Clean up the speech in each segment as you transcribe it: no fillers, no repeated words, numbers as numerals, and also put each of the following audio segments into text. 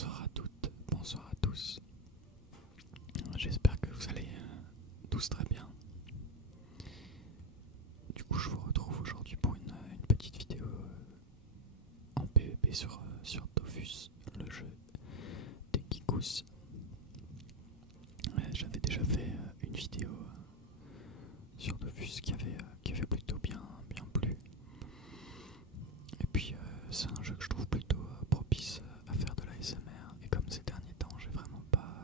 Bonsoir à toutes, bonsoir à tous. J'espère que vous allez tous très bien. Du coup, je vous retrouve aujourd'hui pour une petite vidéo en PvP sur Dofus, le jeu des Geekous. J'avais déjà fait une vidéo sur Dofus qui avait plutôt bien plu. Et puis, c'est un jeu que je trouve plutôt propice à faire de l'ASMR. Et comme ces derniers temps, j'ai vraiment pas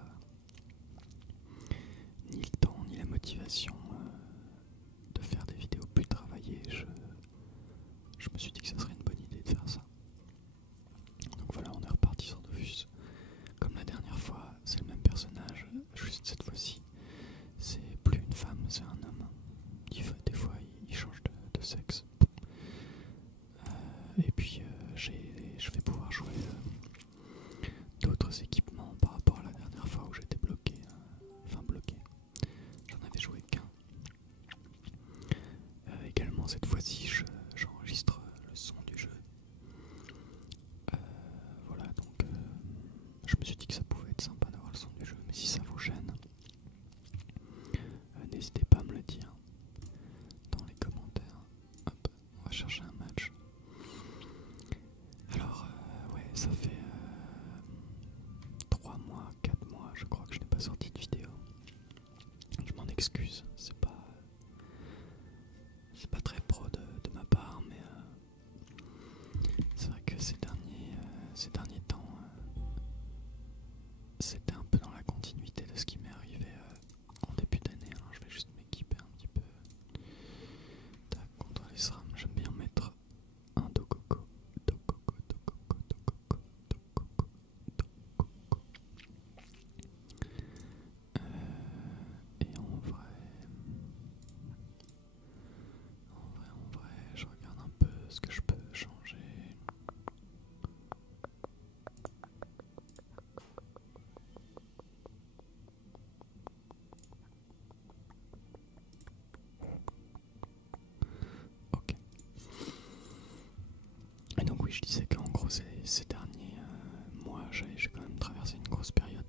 ni le temps ni la motivation de faire des vidéos plus travaillées, je me suis dit que ça serait une bonne idée de faire ça. Donc voilà, on est reparti sur Dofus. Comme la dernière fois, c'est le même personnage, juste cette fois-ci, c'est plus une femme, c'est un homme. Des fois, il change de sexe. Et puis, je vais pouvoir jouer d'autres équipements par rapport à la dernière fois où j'étais bloqué. Enfin, bloqué. J'en avais joué qu'un. Également, cette fois-ci, j'enregistre le son du jeu. Voilà, donc je me suis dit que ça pouvait être sympa d'avoir le son du jeu, mais si ça vous gêne, n'hésitez pas à me le dire dans les commentaires. Hop, on va chercher un match. Alors, ouais, ça fait 3 mois, 4 mois, je crois que je n'ai pas sorti de vidéo. Je m'en excuse, c'est pas très pro de ma part, mais c'est vrai que ces derniers temps, c'était un peu dans la continuité de ce qui m'est arrivé en début d'année. Alors je vais juste m'équiper un petit peu. Tac, contre les SRAM, j'aime bien mettre un Dococo. Et en vrai, je regarde un peu ce que je peux changer. Ok. Et donc oui, je disais qu'en gros ces derniers mois, j'ai quand même traversé une grosse période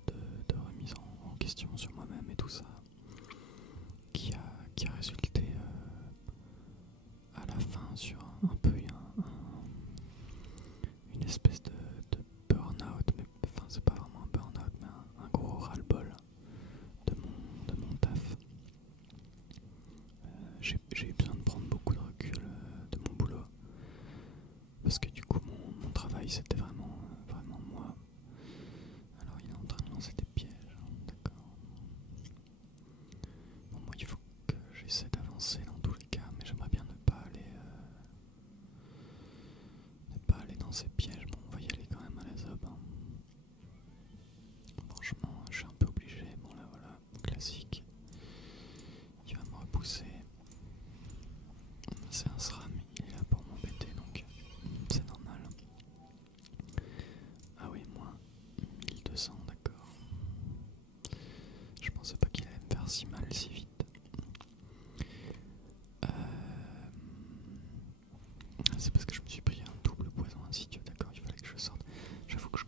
de remise en question sur moi-même et tout ça, qui a résulté à la fin sur un peu une espèce de burn-out, mais enfin c'est pas vraiment un burn-out, mais un gros ras-le-bol de mon taf. J'ai eu besoin de prendre beaucoup de recul de mon boulot, parce que du coup mon travail c'était vraiment moi. Alors il est en train de lancer des pièges, d'accord. Bon, moi il faut que j'essaie d'avancer dans tous les cas, mais j'aimerais bien ne pas aller dans ces pièges. Bon, on va y aller quand même à la zob, hein. Franchement, je suis un peu obligé. Bon là voilà, classique. Il va me repousser. C'est un SRAM, il est là pour m'embêter, donc c'est normal. Ah oui, moi, 1200, d'accord. Je pensais pas qu'il allait me faire si mal si vite. C'est parce que je me suis pris un double poison insidieux, d'accord, il fallait que je sorte. J'avoue que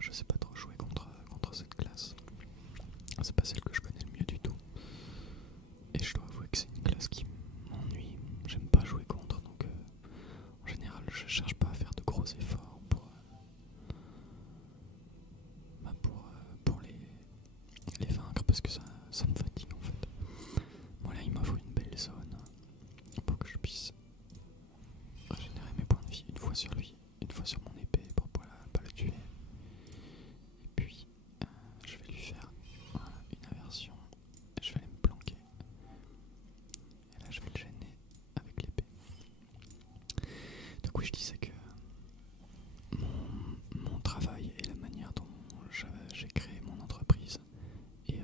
je sais pas trop jouer contre cette classe. C'est pas celle que je connais le mieux du tout. Et je dois avouer que c'est une classe qui m'ennuie. J'aime pas jouer contre, donc en général je cherche pas à faire de gros efforts pour les vaincre, parce que ça me fatigue en fait. Voilà, il m'offre une belle zone pour que je puisse régénérer mes points de vie une fois sur lui, une fois sur mon épée pour pas le tuer. Et puis je vais lui faire une aversion, je vais aller me planquer. Et là je vais le gêner avec l'épée. Donc oui, je disais que mon travail et la manière dont j'ai créé mon entreprise et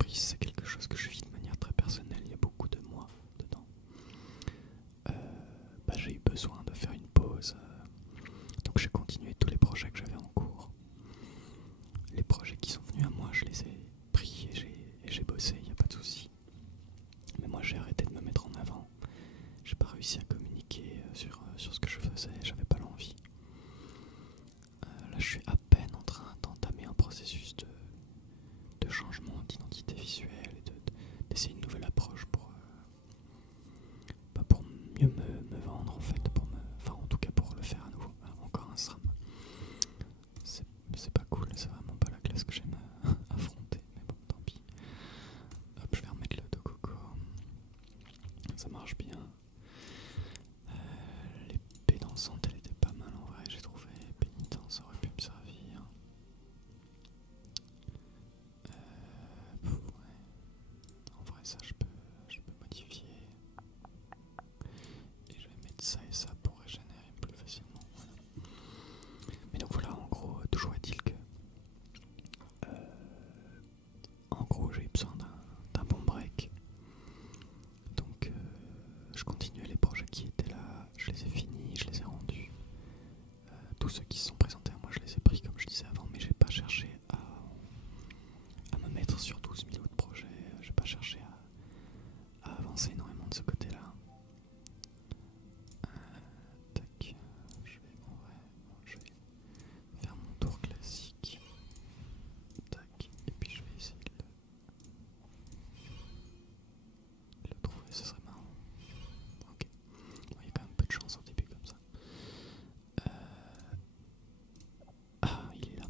l'entreprise, c'est quelque chose que je vis de manière très personnelle, il y a beaucoup de moi dedans. J'ai eu besoin de faire une pause, donc j'ai continué tous les projets que j'avais en cours. Les projets qui sont venus à moi, je les ai pris et j'ai bossé, il n'y a pas de souci. Mais moi j'ai arrêté de me mettre en avant, j'ai pas réussi à communiquer sur ce que je faisais, j'avais pas l'envie. Là je suis à peine en train d'entamer un processus de changement d'identité visuelle et d'essayer une nouvelle approche pour mieux me vendre en fait, enfin en tout cas pour le faire à nouveau. Encore un SRAM. C'est pas cool, c'est vraiment pas la classe que j'aime affronter, mais bon tant pis. Hop, je vais remettre le Tococo. Ça marche bien. L'épée dansante elle était pas mal en vrai, j'ai trouvé. Pénitence ça aurait pu me servir. Ouais. En vrai ça je peux modifier. Et je vais mettre ça et ça pour régénérer plus facilement. Voilà. Mais donc voilà, en gros, toujours est-il que en gros j'ai besoin d'un bon break. Donc je continuais les projets qui étaient là, je les ai finis, je les ai rendus. Tous ceux qui se sont présentés à moi, je les ai pris comme je disais avant, mais j'ai pas cherché à me mettre sur 12 000 autres projets, j'ai pas cherché à avancer énormément de ce côté-là. Tac, je vais faire mon tour classique. Tac, et puis je vais essayer de le trouver, ce serait marrant. Ok, bon, il y a quand même peu de chance au début comme ça. Ah, il est là.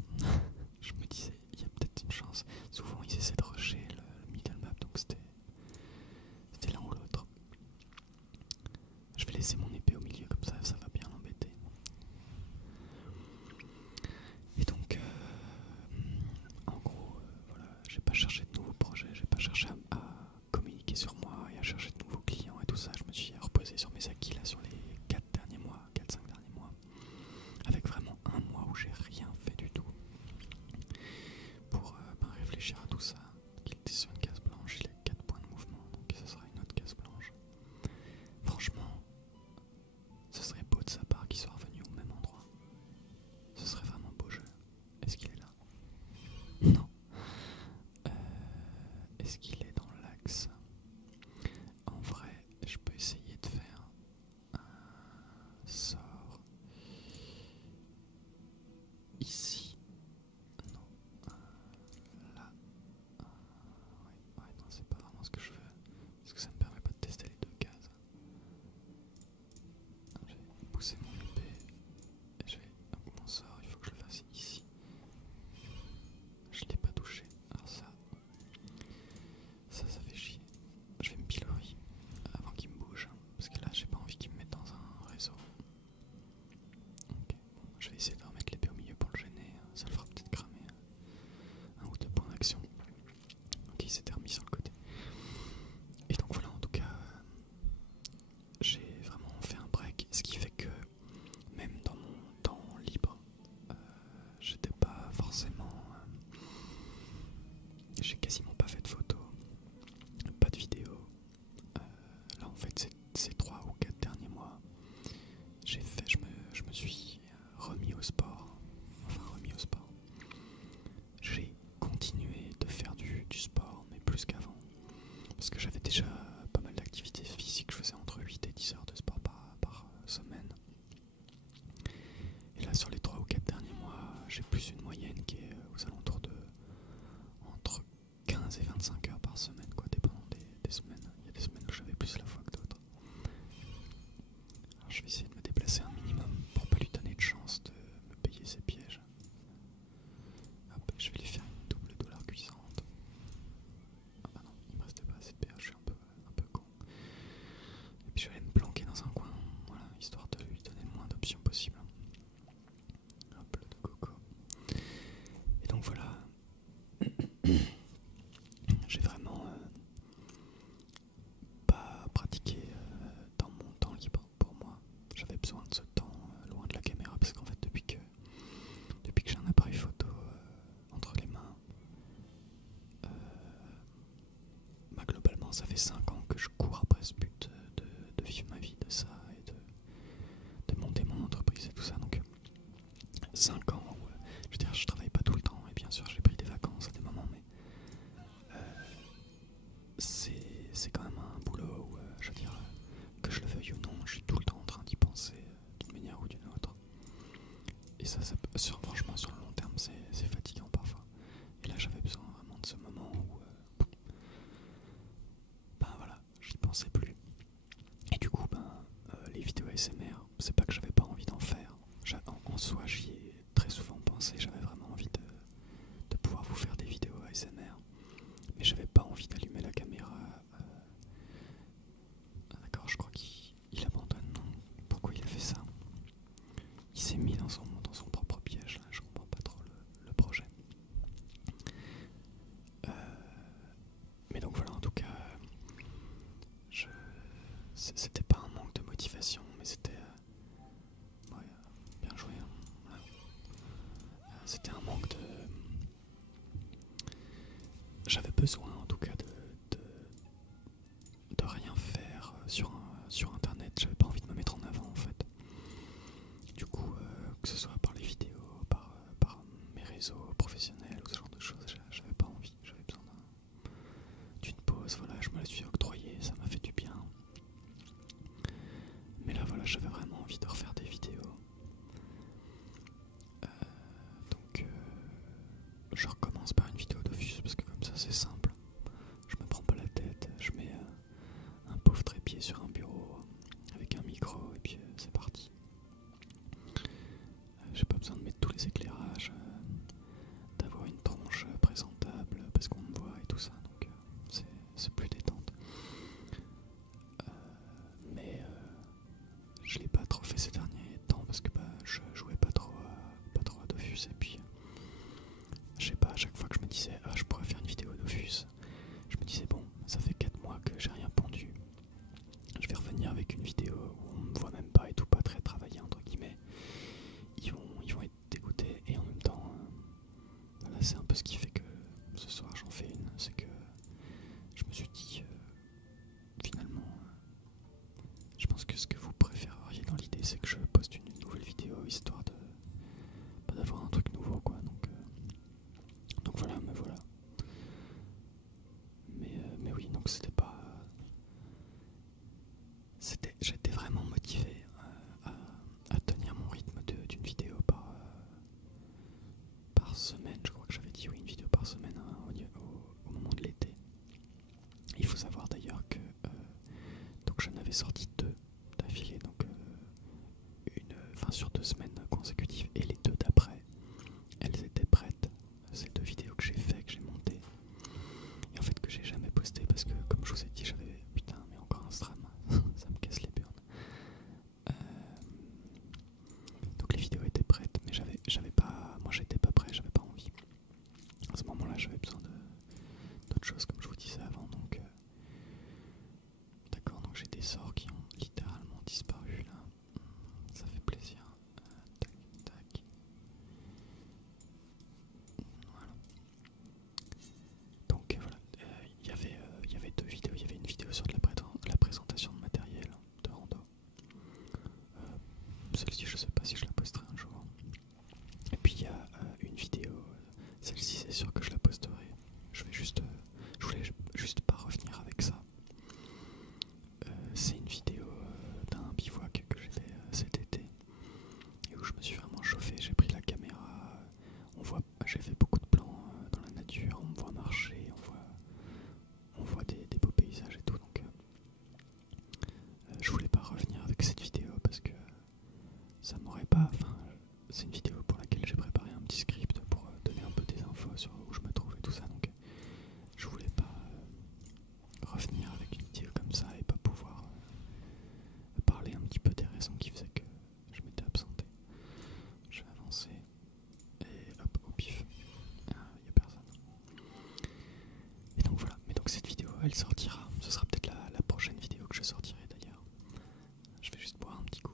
Je me disais, il y a peut-être une chance. Souvent ils essaient de rusher le middle map, donc c'était l'un ou l'autre. Je vais laisser mon épée au milieu, comme ça va bien l'embêter. Et donc, en gros, voilà, j'ai pas cherché de nouveaux projets, j'ai pas cherché à communiquer sur moi et à chercher de nouveaux clients et tout ça. Je me suis reposé sur mes acquis là sur les 4-5 derniers mois, avec vraiment un mois où j'ai rien fait du tout pour réfléchir à tout ça. Il était sur une case blanche, il a 4 points de mouvement, donc ça sera une autre case blanche. Franchement, ce serait beau de sa part qu'il soit revenu au même endroit. Ce serait vraiment beau jeu. Est-ce qu'il est là? Non. Est-ce qu'il est dans l'axe? En vrai, je peux essayer de faire un sort ici. Non. Là. Ouais, non, c'est pas vraiment ce que je veux. Parce que ça me permet pas de tester les deux cases. Je vais pousser mon épée. Et je vais. Donc mon sort, il faut que je le fasse ici. Je l'ai pas touché. Alors ça fait chier. Je vais me pilori avant qu'il me bouge. Parce que là, j'ai pas envie qu'il me mette dans un réseau. Ok, bon, je vais essayer de remettre l'épée au milieu pour le gêner. Ça le fera peut-être cramer un ou deux points d'action. Ok, il s'était remis sur le côté. Et donc voilà, en tout cas, j'ai vraiment fait un break. Ce qui fait que même dans mon temps libre, j'étais pas forcément... j'ai quasiment pas fait de photos, pas de vidéos. Là en fait ces 3 ou 4 derniers mois, je me suis remis au sport. Enfin remis au sport. J'ai continué de faire du sport, mais plus qu'avant. maintenant ça fait 5 ans que je cours après ce but de vivre ma vie de ça et de monter mon entreprise et tout ça. Donc 5 ans où je veux dire, je travaille pas tout le temps et bien sûr j'ai pris des vacances à des moments, mais c'est quand même un boulot où je veux dire, que je le veuille ou non, je suis tout le temps en train d'y penser d'une manière ou d'une autre. Et ça franchement sur le long terme c'est fatigant parfois. Et là j'avais besoin vraiment de ce moment où ben voilà, j'y pensais plus. Et du coup les vidéos ASMR, c'est pas que j'avais pas envie d'en faire. En soi j'y ai très souvent pensé, j'avais vraiment envie de pouvoir vous faire des vidéos ASMR. Mais j'avais pas envie d'allumer la caméra. D'accord, je crois qu'il abandonne, non? Pourquoi il a fait ça? Il s'est mis dans son propre piège, là. Je comprends pas trop le projet. Mais donc voilà, en tout cas, c'était pas un manque de motivation, mais c'était... ouais, bien joué. Hein. Voilà. C'était un manque de... J'avais besoin en tout cas de rien faire sur internet. J'avais pas envie de me mettre en avant en fait. Du coup, que ce soit par les vidéos, par mes réseaux professionnels ou ce genre de choses, j'avais pas envie. J'avais besoin d'une pause. Voilà, je me la suis octroyée, ça m'a fait du bien. Mais là voilà, j'avais vraiment envie de refaire des vidéos. Donc je recommence par une vidéo d'office parce que comme ça c'est simple. Je me prends pas la tête, je mets un pauvre trépied sur un bureau avec un micro et puis c'est parti. J'ai pas besoin de mettre tous les éclairages, d'avoir une tronche présentable parce qu'on me voit et tout ça, donc c'est plus détente. Mais je l'ai pas trop fait ces derniers temps parce que je jouais pas trop à Dofus et puis je sais pas, à chaque fois que je me disais je pourrais faire une vidéo Dofus, je me disais bon, ça fait 4 mois que j'ai rien pondu. Je vais revenir avec une vidéo où on me voit même pas et tout, pas très travaillé entre guillemets. Ils vont être dégoûtés et en même temps, voilà, c'est un peu ce qui fait que ce soir j'en fais une. C'est que je me suis dit, finalement, je pense que ce que vous préféreriez dans l'idée, c'est que je poste une nouvelle vidéo histoire de pas d'avoir un truc nouveau quoi. Donc voilà, me voilà. Mais oui, donc c'était pas. J'étais vraiment motivé à tenir mon rythme d'une vidéo par semaine. Je crois que j'avais dit oui, une vidéo par semaine au moment de l'été. Il faut savoir d'ailleurs que donc j'en avais sorti 2 d'affilée, donc sur 2 semaines consécutives, et les 2 d'après, elles étaient prêtes. Ces 2 vidéos que j'ai fait, que j'ai montées, et en fait que j'ai jamais posté parce que comme je vous ai dit, j'avais putain mais encore un stram, ça me casse les burnes. Donc les vidéos étaient prêtes, mais j'avais pas, moi j'étais pas prêt, j'avais pas envie. À ce moment-là, j'avais besoin d'autres choses, comme je vous disais avant, donc d'accord, donc j'ai des sorts qui ont littéralement disparu là. Ça fait plaisir. Tac, tac. Voilà. Donc voilà, il y avait 2 vidéos. Il y avait une vidéo sur la présentation de matériel de rando. Celle-ci, je sais pas si je la posterai un jour. Et puis il y a une vidéo, celle-ci c'est sûr que je la posterai. Je voulais juste pas revenir avec ça. C'est une vidéo d'un bivouac que j'ai fait cet été et où je me suis vraiment chauffé. J'ai pris la caméra, j'ai fait beaucoup de plans dans la nature, on me voit marcher, on voit des beaux paysages et tout. Donc je voulais pas revenir avec cette vidéo parce que ça m'aurait pas. Enfin, c'est une vidéo pour laquelle j'ai préparé un petit script pour donner un peu des infos sur où je me trouve et tout ça. Donc je voulais pas revenir avec une vidéo comme ça et pas pouvoir parler un petit peu des raisons qui faisaient que je m'étais absenté. Je vais avancer et hop, au pif, il n'y a personne. Et donc voilà, mais donc cette vidéo elle sortira, ce sera peut-être la prochaine vidéo que je sortirai d'ailleurs. Je vais juste boire un petit coup.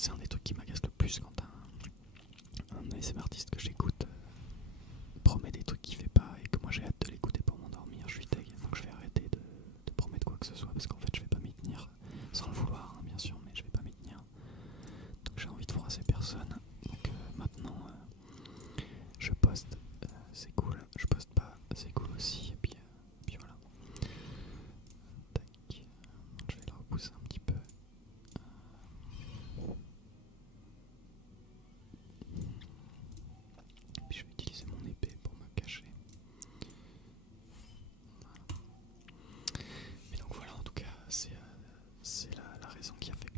c'est un des trucs qui m'agace le plus quand un ASMR artiste que j'écoute promet des trucs qu'il fait pas et que moi j'ai hâte de l'écouter pour m'endormir. Je suis tag, donc je vais arrêter de promettre quoi que ce soit parce qu'en fait je vais pas m'y tenir sans le vouloir, hein, bien sûr, mais je vais pas m'y tenir. Donc j'ai envie de froisser personne. Donc maintenant je poste, c'est cool. Je poste pas, c'est cool aussi. Et puis voilà. Tac. Je vais le repousser un petit peu. Puis je vais utiliser mon épée pour me cacher. Voilà. Et donc voilà, en tout cas, c'est la raison qui a fait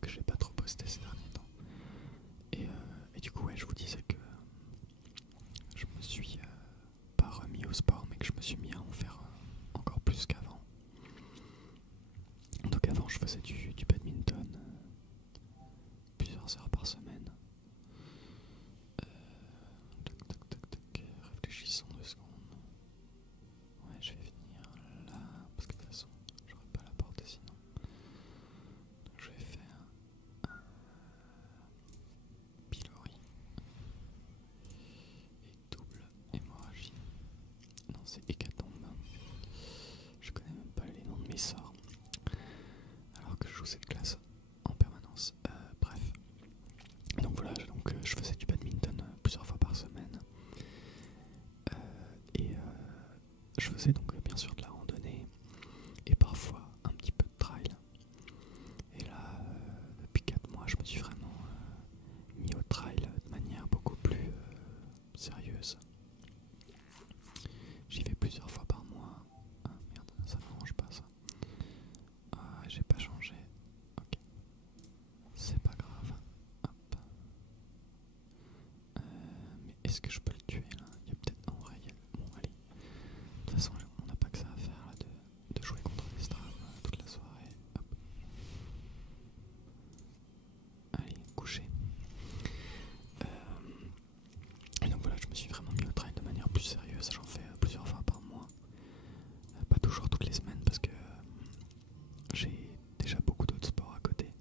que j'ai pas trop posté ces derniers temps. Et du coup, ouais, je vous disais que je me suis pas remis au sport, mais que je me suis mis à en faire encore plus qu'avant. Donc avant, je faisais du badminton plusieurs heures par semaine. Réfléchissons 2 secondes. Ouais, je vais venir là, parce que de toute façon, j'aurais pas la porte sinon. Donc je vais faire un pylori et double hémorragie. Non, c'est hécatombe. Je connais même pas les noms de mes sorts. Alors que je joue cette classe en permanence. Bref. Donc voilà, je faisais du badminton plusieurs fois par semaine. Et je faisais donc bien sûr de la randonnée et parfois un petit peu de trail. Et là, depuis 4 mois, je me suis vraiment mis au trail de manière beaucoup plus sérieuse. J'y vais plusieurs fois par mois. Ah merde, ça m'arrange pas ça. Ah, j'ai pas changé. Ok. C'est pas grave. Hop. Mais est-ce que je peux le tuer là? Il y a peut-être en vrai. Bon, allez. De toute façon, on n'a pas que ça à faire là de jouer contre les strats toute la soirée. Hop. Allez, coucher. Et donc voilà, je me suis vraiment mis au trail de manière plus sérieuse. J'en fais plusieurs fois par mois. Pas toujours toutes les semaines parce que j'ai déjà beaucoup d'autres sports à côté.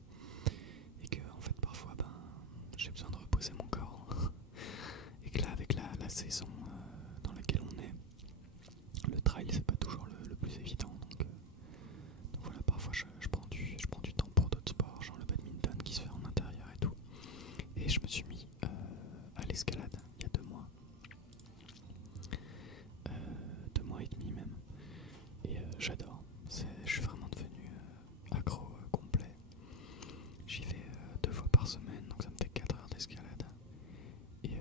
Et que en fait parfois j'ai besoin de reposer mon corps. Et que là avec la saison dans laquelle on est, le trail c'est pas toujours le plus évident. Donc voilà, parfois je prends du temps pour d'autres sports, genre le badminton qui se fait en intérieur et tout. Et je me suis mis à l'escalade il y a 2 mois. 2 mois et demi même. Et j'adore. Je suis vraiment devenu accro complet. J'y vais 2 fois par semaine, donc ça me fait 4 heures d'escalade. Et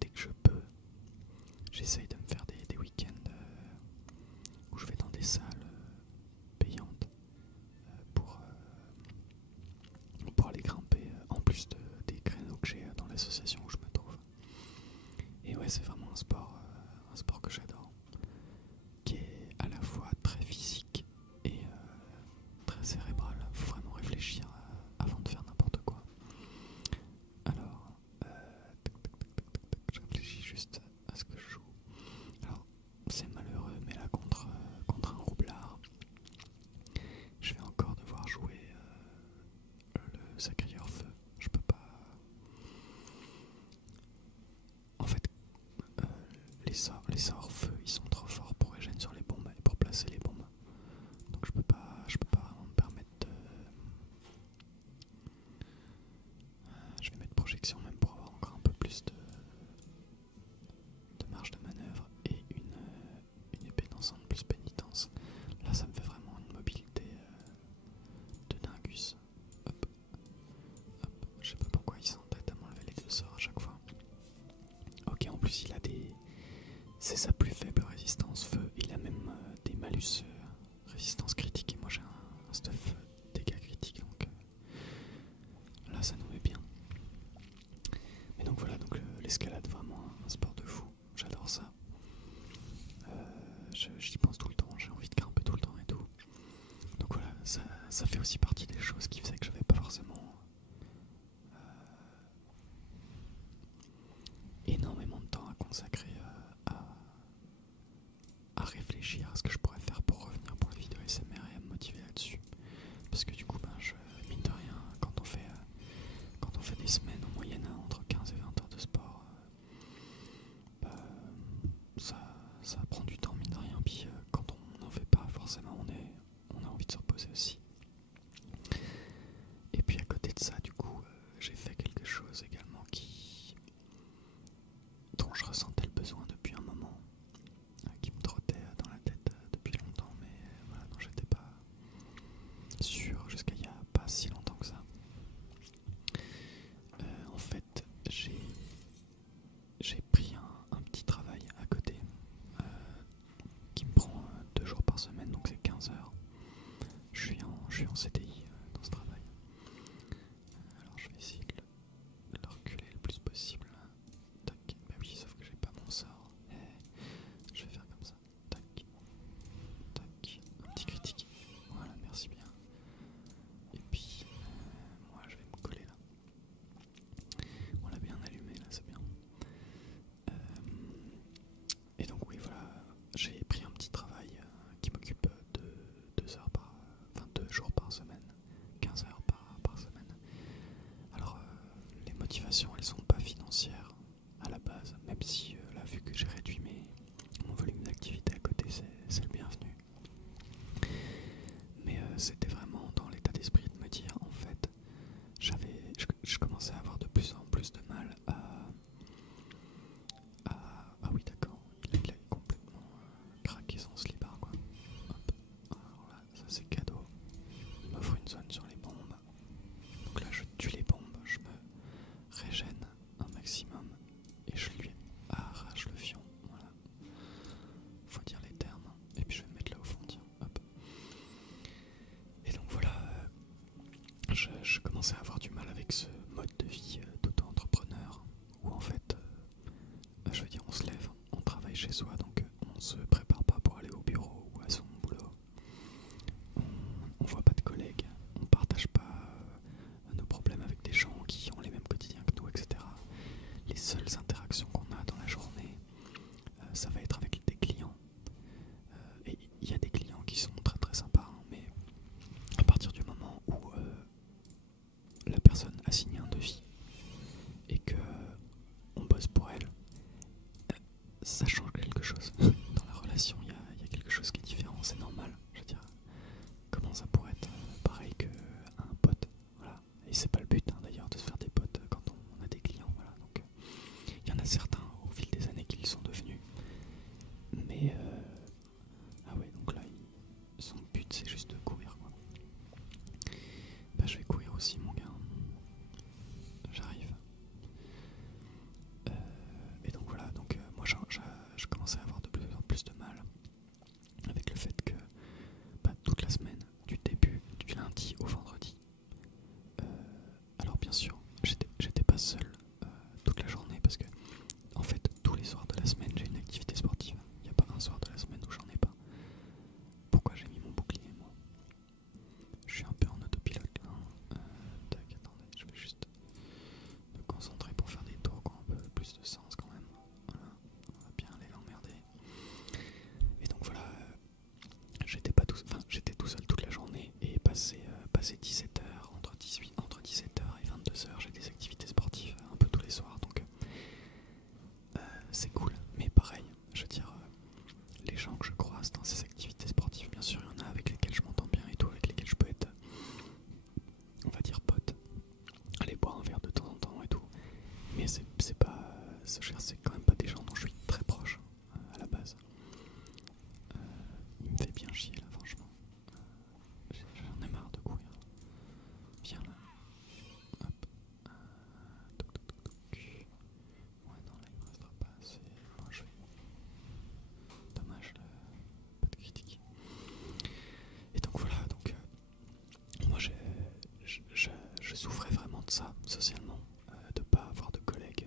dès que je peux, j'essaye de me faire des week-ends où je vais dans des salles payantes pour aller grimper en plus des créneaux que j'ai dans l'association où je me trouve. Et ouais, c'est vraiment un sport que j'adore, qui est à la fois très physique et très cérébral. Faut vraiment réfléchir avant de faire n'importe quoi. Alors, je réfléchis juste à ce que je joue. Alors, c'est malheureux, mais là contre un roublard, je vais encore devoir jouer le sacrieur feu. Je peux pas. En fait, les sorts feu, ils sont trop forts pour régénérer sur les bombes et pour placer les bombes. Donc je peux pas vraiment me permettre de. Je vais mettre projection même pour avoir encore un peu plus de marge de manœuvre et une épée dansante plus pénitence. Là ça me fait vraiment une mobilité de dingus. Hop, hop. Je sais pas pourquoi il s'entête à m'enlever les 2 sorts à chaque fois. Ok, en plus il a des. C'est sa plus faible résistance feu. Il a même des malus résistance critique. Et moi j'ai un stuff dégâts critiques. Donc là ça nous met bien. Mais donc voilà, donc l'escalade vraiment un sport de fou. J'adore ça. J'y pense tout le temps. J'ai envie de grimper tout le temps et tout. Donc voilà, ça fait aussi partie des choses qui faisaient que j'avais pas forcément énormément de temps à consacrer à réfléchir à ce que je pourrais faire pour revenir pour les vidéos SMR et à me motiver là-dessus. Parce que du coup, mine de rien, quand on fait motivations, elles sont pas financières à la base, même si là, vu que j'ai réduit mon volume d'activité à côté, c'est le bienvenu. Mais c'était vraiment dans l'état d'esprit de me dire, en fait, je commençais à avoir de plus en plus de mal ah oui, d'accord, il a complètement craqué son slibard, quoi. Hop, alors là, ça c'est cadeau. Il m'offre une zone sur les bombes. Donc là, je tue les bombes, je me régène un maximum et je lui arrache le fion. Voilà, faut dire les termes. Et puis je vais me mettre là au fond, tiens, hop. Et donc voilà, je commençais à avoir du mal avec ce mode de vie d'auto-entrepreneur où en fait, je veux dire, on se lève, on travaille chez soi, donc on se prépare pas pour aller au bureau ou à son boulot. On voit pas de collègues, on partage pas nos problèmes avec des gens qui ont les mêmes quotidiens que nous, etc. Les seules interactions qu'on a dans la journée, ça va être avec des clients. Et il y a des clients qui sont très très sympas, hein, mais à partir du moment où la personne a signé un devis et que on bosse pour elle, ça change quelque chose. Dans la relation, il y a quelque chose qui est différent, c'est normal. Je veux dire, comment ça pourrait être pareil qu'un pote, voilà. Et c'est pas le but, hein, d'ailleurs, de se faire des potes quand on a des clients, voilà. Donc il y en a certains au fil des années qui le sont devenus, mais ah ouais, donc là son but c'est juste de courir, quoi. Bah je vais courir aussi, mon gars, j'arrive. Et donc voilà, donc moi je commençais à avoir de plus en plus de mal avec le fait que toute la semaine, du début du lundi au vendredi, alors bien sûr j'étais pas seul toute la journée parce que en fait tous les soirs de la semaine j'ai une activité sportive. Il n'y a pas un soir de la semaine où j'en ai pas. Pourquoi j'ai mis mon bouclier, moi? Je suis un peu en autopilote là. Tac, attendez, je vais juste me concentrer pour faire des tours qui ont un peu plus de sens quand même. Voilà, on va bien aller l'emmerder. Et donc voilà, j'étais tout seul toute la journée et passé 17h, entre 17h et 22h, j'ai des activités sportives un peu tous les soirs, donc c'est cool. Mais pareil, je veux dire, les gens que je croise dans ces activités sportives, bien sûr, il y en a avec lesquels je m'entends bien et tout, avec lesquels je peux être, on va dire, pote, aller boire un verre de temps en temps et tout. Mais c'est pas, c'est quand même pas des gens dont je suis très proche à la base. Il me fait bien chier là, franchement. J'en ai marre de courir. Viens là. Hop. Toc, toc, toc, toc. Ouais, non, là il me restera pas assez. Moi je vais. Dommage, là. Pas de critique. Et donc voilà, donc moi je souffrais vraiment de ça socialement, de pas avoir de collègues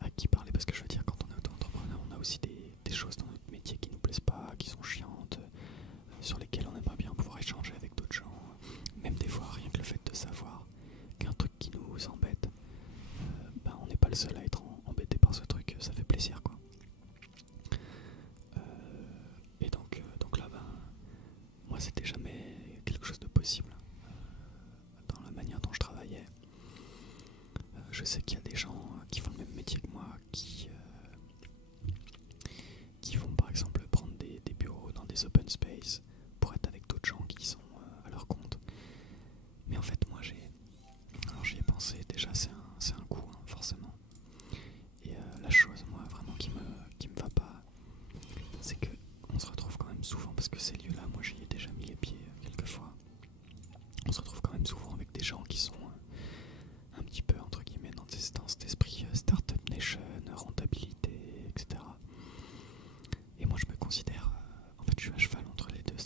à qui parler, parce que je veux dire, quand on est auto-entrepreneur, on a aussi des choses dans notre métier qui nous plaisent pas, qui sont chiantes, sur lesquelles on aimerait bien pouvoir échanger avec d'autres gens. Même des fois, rien que le fait de savoir qu'un truc qui nous embête, on n'est pas le seul à être embêté par ce truc, ça fait plaisir, quoi. Et donc là, moi c'était jamais quelque chose de possible dans la manière dont je travaillais. Je sais qu'il y a des gens qui font le même métier que moi, qui vont par exemple prendre des bureaux dans des open space pour être avec d'autres gens qui sont à leur compte. Mais en fait moi j'y ai pensé, déjà c'est un coût, hein, forcément. Et la chose moi vraiment qui me va pas, c'est que on se retrouve quand même souvent, parce que ces lieux là moi j'y ai déjà mis les pieds quelques fois, on se retrouve quand même souvent avec des gens qui sont un petit peu entre guillemets dans cet esprit Startup Nation, rentabilité, etc. Et moi je me considère, en fait je suis à cheval entre les deux,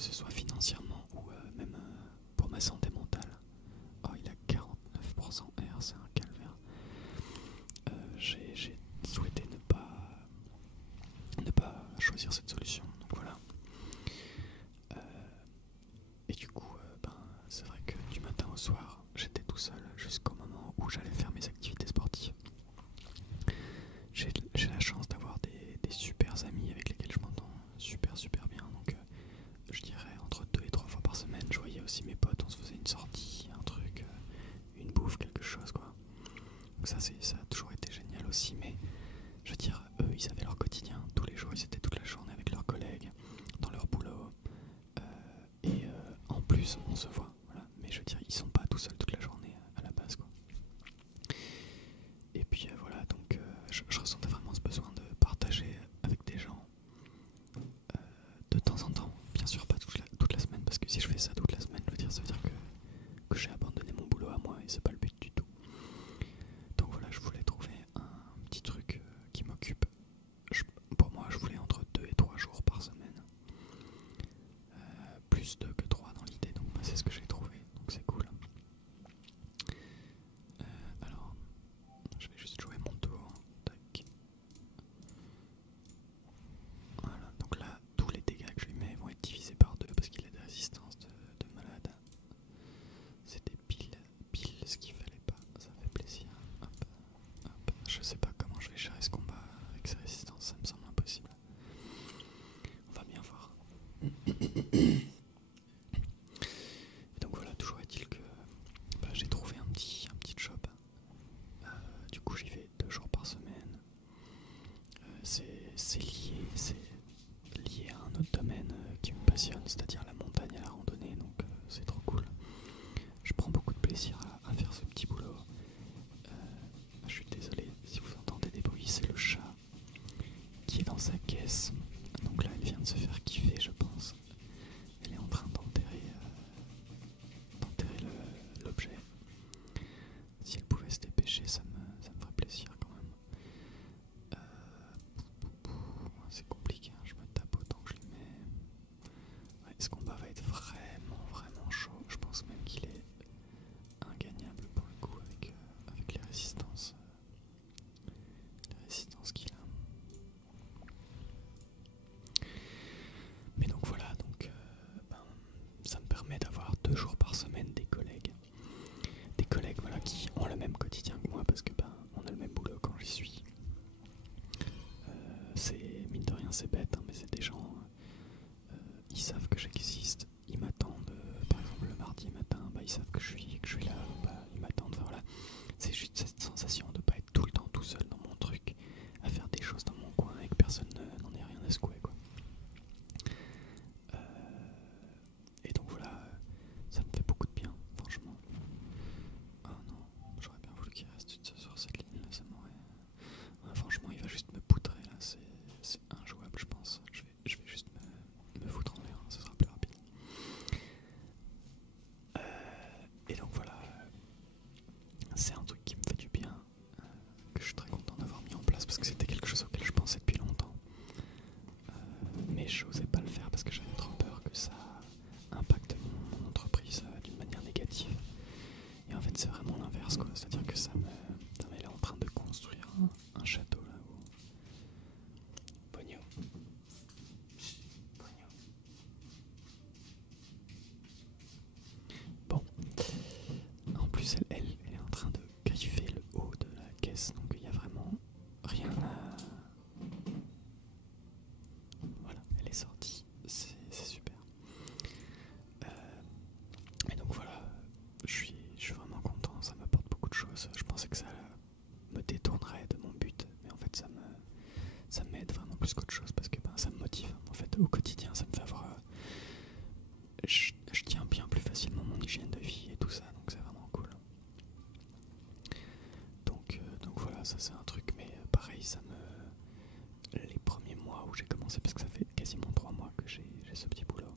que ce soit financièrement ou même pour ma santé mentale. Oh, il a 49% R, c'est un calvaire. J'ai souhaité ne pas choisir cette solution, donc voilà. Et du coup, c'est vrai que du matin au soir, j'étais tout seul jusqu'au moment où j'allais faire mes activités sportives. J'ai la chance d'avoir des super amis avec lesquels je m'entends super bien, donc je dirais entre 2 et 3 fois par semaine, je voyais aussi mes potes, on se faisait une sortie, un truc, une bouffe, quelque chose quoi. Donc ça a toujours été génial aussi, mais je veux dire, eux ils avaient leur quotidien, tous les jours ils étaient toute la journée avec leurs collègues, dans leur boulot, et en plus on se voit, voilà. Mais je veux dire, ils sont pas tout seuls toute la journée à la base quoi. Et puis voilà, donc je ressentais vraiment ce besoin de partager avec des gens de temps en temps, bien sûr pas toute la semaine, parce que si je fais ça toute la semaine, je veux dire, ça veut dire que j'ai abandonné mon boulot à moi et c'est pas le but du tout. Donc voilà, je voulais trouver un petit truc qui m'occupe. Pour moi, je voulais entre 2 et 3 jours par semaine, plus 2 que 3 dans l'idée, donc c'est ce que j'ai trouvé, donc c'est cool. Alors, je vais juste jouer mon tour. Tac. Voilà, donc là, tous les dégâts que je lui mets vont être divisés par 2 parce qu'il a des résistances de malade. C'était pile ce qu'il fallait pas, ça fait plaisir. Hop, hop. Je sais pas comment je vais gérer ce combat avec ces résistances, ça me semble impossible. On va bien voir. Et donc voilà, toujours est-il que j'ai trouvé un petit job. Du coup j'y vais 2 jours par semaine. C'est lié à un autre domaine qui me passionne, c'est-à-dire la montagne et la randonnée, donc c'est trop cool. Je prends beaucoup de plaisir à faire ce petit boulot. Je suis désolé si vous entendez des bruits, c'est le chat qui est dans sa caisse. Donc là elle vient de se faire kiffer, je pense. Elle est en train d'enterrer l'objet. Si elle pouvait se dépêcher, ça me ferait plaisir quand même. C'est compliqué, hein, je me tape autant que je lui mets. Ouais, ce combat va être vraiment chaud. Je pense même qu'il est ingagnable pour le coup avec les résistances qu'il a. Mais donc voilà, ça me permet d'avoir 2 jours par semaine des collègues voilà, qui ont le même quotidien que moi parce que on a le même boulot quand j'y suis. C'est mine de rien, c'est bête, hein, mais c'est des gens, ils savent que j'existe, ils m'attendent, par exemple le mardi matin, ils savent que je suis là, ils m'attendent, enfin, voilà. C'est juste cette sensation de pas être tout le temps tout seul dans mon truc, à faire des choses dans mon coin et que personne n'en ait rien à secouer quoi. Et donc voilà, ça me fait beaucoup de bien, franchement. Oh non, j'aurais bien voulu qu'il reste sur cette ligne là, ça m'aurait... Ouais, franchement, il va juste me poutrer là, c'est injouable, je pense. Je vais juste me foutre en l'air, hein, ce sera plus rapide. Et donc voilà, c'est un truc qui me fait du bien, que je suis très content d'avoir mis en place parce que c'était quelque chose auquel je pensais depuis longtemps. Mais j'osais pas le faire parce que j'avais trop peur que ça impacte mon entreprise d'une manière négative. Et en fait, c'est vraiment l'inverse, quoi. C'est-à-dire que ça m'est là en train de construire un château là-haut. Pogno. Bon. En plus, elle est en train de griffer le haut de la caisse, donc il n'y a vraiment rien à... Voilà, elle est sortie, c'est super. Et donc voilà, je suis vraiment content, ça m'apporte beaucoup de choses. Je pensais que ça me détournerait de mon but, mais en fait ça m'aide vraiment plus qu'autre chose parce que ça me motive. En fait, au quotidien, ça me fait avoir... Je tiens bien plus facilement mon hygiène de vie et tout ça, donc c'est vraiment cool. Donc voilà, ça c'est un truc, mais pareil, les premiers mois où j'ai commencé, parce que ça fait quasiment 3 mois que j'ai ce petit boulot,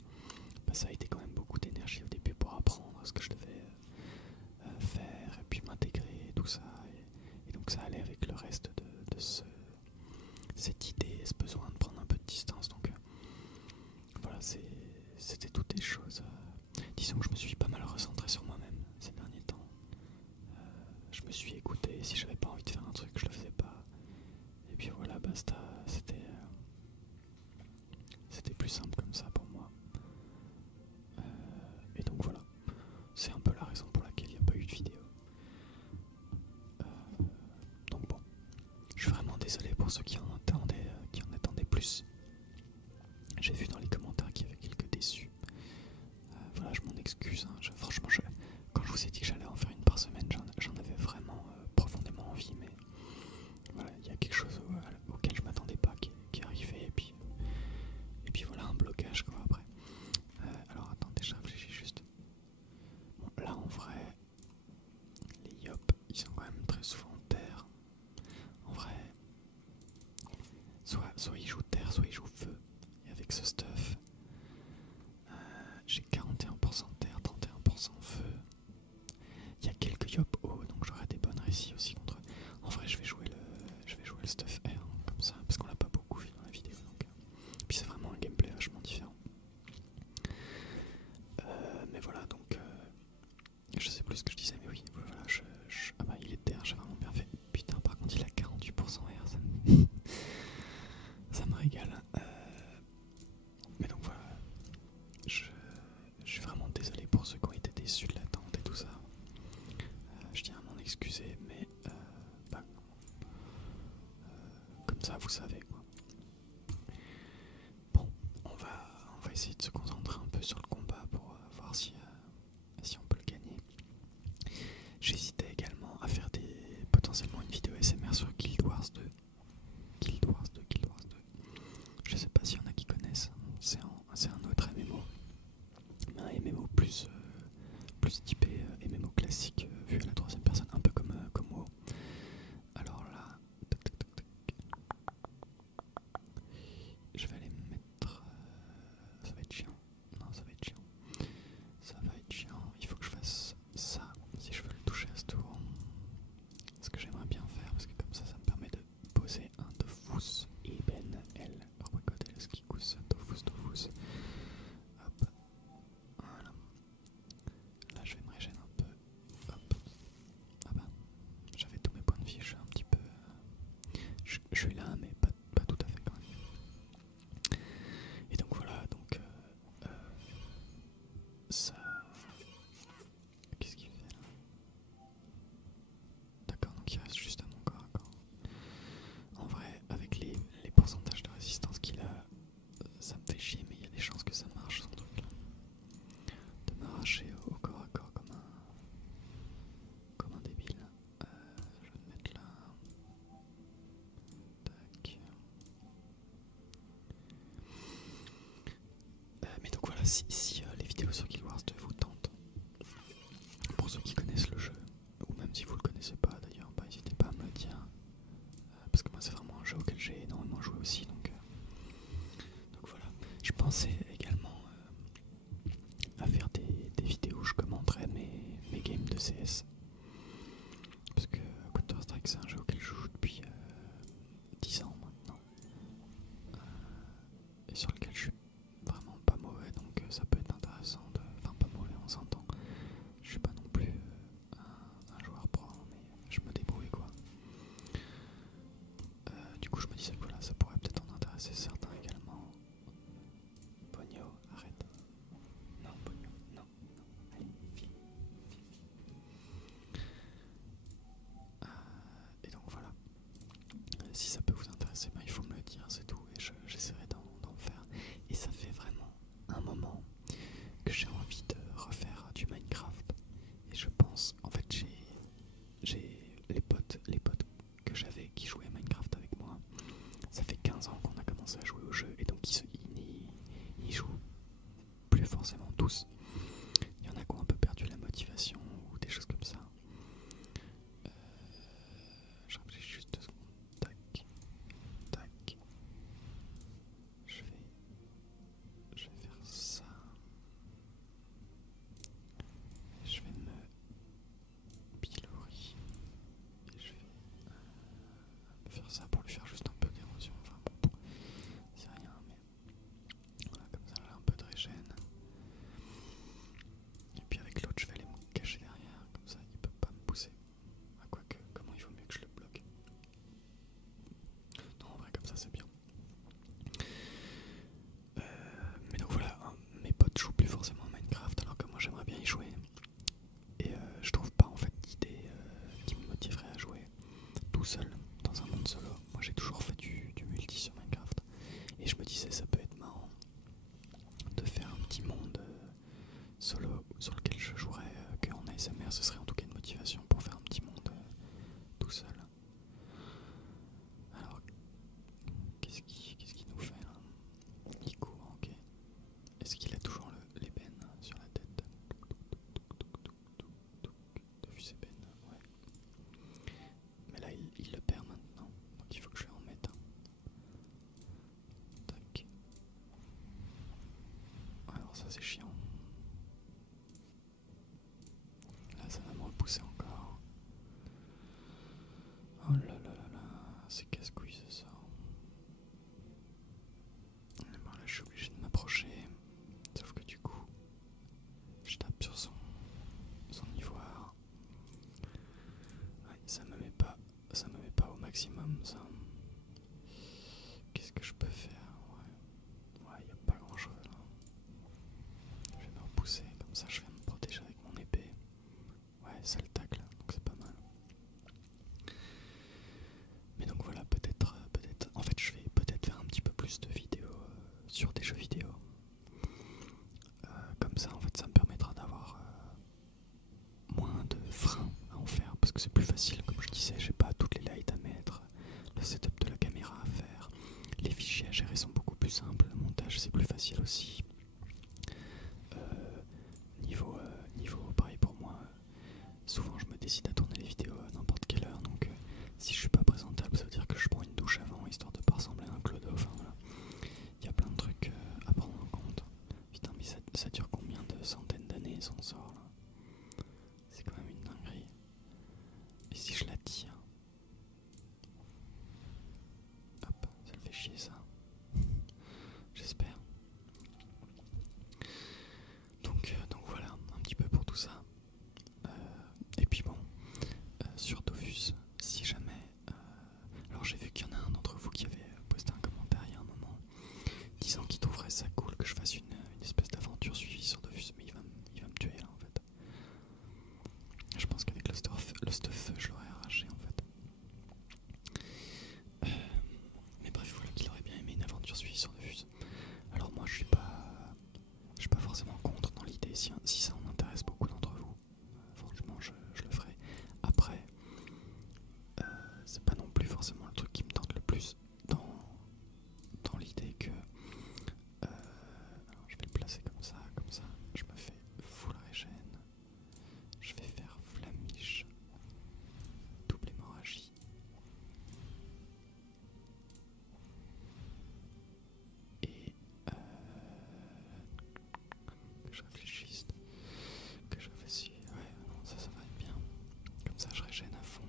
ça a été quand même beaucoup d'énergie au début pour apprendre ce que je devais faire et puis m'intégrer et tout ça, et donc ça allait avec le reste de cette idée, ce besoin de prendre soit il joue terre, soit il joue feu. Et avec ce stuff, j'ai 41% terre, 31% feu. Il y a quelques yop eau, donc j'aurai des bonnes récits aussi contre eux. En vrai, je vais jouer le stuff air, hein, comme ça, parce qu'on l'a pas beaucoup vu dans la vidéo. Donc, puis c'est vraiment un gameplay vachement différent. Mais voilà, donc je sais plus ce que je disais, mais oui, voilà, ah bah il est terre, j'ai vraiment bien fait. Putain, par contre il a 48% air, ça me régale. Mais donc voilà, je suis vraiment désolé pour ceux qui ont été déçus de l'attente et tout ça. Je tiens à m'en excuser, mais bah, comme ça vous savez quoi. Bon, on va essayer de se concentrer un peu sur le combat pour voir si on peut le gagner. J'hésitais également à faire potentiellement une vidéo SMR sur Guild Wars 2. Guild Wars 2. Je sais pas s'il y en a qui connaissent, c'est un autre MMO. Mais un MMO plus typé MMO classique, vu à la troisième personne, un peu comme WoW. Alors là, je vais aller me mettre... ça va être chiant. Non, ça va être chiant. Ça va être chiant, il faut que je fasse ça si je veux le toucher à ce tour. Ce que j'aimerais bien faire, parce que comme ça me permet de poser un Dofus Eben El Ruegodel Skikus Dofus. Hop, voilà. Là je vais me régénérer un peu. Hop. Ah bah, j'avais tous mes points de vie, je suis un petit peu... Je suis là, mais pas tout à fait quand même. Et donc voilà, donc... ça... Qu'est-ce qu'il fait là? D'accord, donc il reste juste à mon corps à corps. En vrai, avec les pourcentages de résistance qu'il a, ça me fait chier, mais il y a des chances que ça marche son truc là. De m'arracher au corps à corps comme un débile. Je vais me mettre là. Tac. Mais donc voilà, si les vidéos sur Guild Wars 2 vous tentent, pour ceux qui connaissent le jeu, ou même si vous le connaissez pas d'ailleurs, bah, n'hésitez pas à me le dire. Parce que moi c'est vraiment un jeu auquel j'ai énormément joué aussi, donc voilà. Je pensais également à faire des vidéos où je commenterais mes games de CS. Parce que Counter-Strike c'est un jeu auquel je joue depuis 10 ans maintenant. Et sur lequel je suis vraiment pas mauvais, donc ça peut être intéressant de... Enfin pas mauvais, on s'entend. Je suis pas non plus un joueur pro, mais je me débrouille quoi. Du coup je me disais que voilà, ça pourrait peut-être en intéresser certains également. Pogno, arrête. Non, Pogno, non. Allez, file. Et donc voilà. Si ça peut vous intéresser, ben, il faut me le dire, c'est tout. Et j'essaierai d'en faire. Et ça fait vraiment un moment que j'ai envie de refaire du Minecraft. Et je pense, en fait, j'ai les potes que j'avais qui jouaient à Minecraft avec moi. Ça fait 15 ans qu'on a commencé à jouer au jeu. Et donc ils jouent plus forcément tous. Il y en a qui ont un peu perdu la motivation ou des choses comme ça. Je réfléchis juste 2 secondes. Tac. que je peux faire? Ouais, y a pas grand chose là. Je vais me repousser, comme ça je vais me protéger avec mon épée. Ouais, ça le tacle, donc c'est pas mal. Mais donc voilà, peut-être, en fait je vais peut-être faire un petit peu plus de vidéos sur des jeux vidéo. Comme ça en fait ça me permettra d'avoir moins de freins à en faire, parce que c'est plus facile, comme je disais, j'ai pas toutes les lights à mettre, le setup de la caméra à faire, les fichiers à gérer sont beaucoup plus simples, le montage c'est plus facile aussi. Niveau pareil pour moi, souvent je me décide à tourner les vidéos à n'importe quelle heure, donc si je suis pas présentable ça veut dire que je prends une douche avant, histoire de pas ressembler à un clodo, enfin voilà. Il y a plein de trucs à prendre en compte. Putain mais ça dure combien de centaines d'années son sort là? C'est quand même une dinguerie. Et si je la tire? Hop, ça le fait chier ça. J'espère. Donc voilà, un petit peu pour tout ça. Et puis bon, sur Dofus, si jamais... alors j'ai vu qu'il y en a un d'entre vous qui avait posté un commentaire il y a un moment, disant qu'il trouverait ça cool que je fasse une espèce d'aventure suivie sur Dofus, mais il va me tuer là en fait. Je pense qu'avec le stuff je l'aurais arraché en fait. Mais bref, voilà qu'il aurait bien aimé une aventure suivie sur Dofus. Alors moi je suis pas forcément contre dans l'idée, si ça en intéresse beaucoup d'entre vous, franchement je le ferai. Après, c'est pas non plus forcément le truc qui me tente le plus dans l'idée que... alors je vais le placer comme ça, je me fais full régène, je vais faire flamiche, double hémorragie. Et que je réfléchisse, ouais non ça va être bien, comme ça je régène à fond.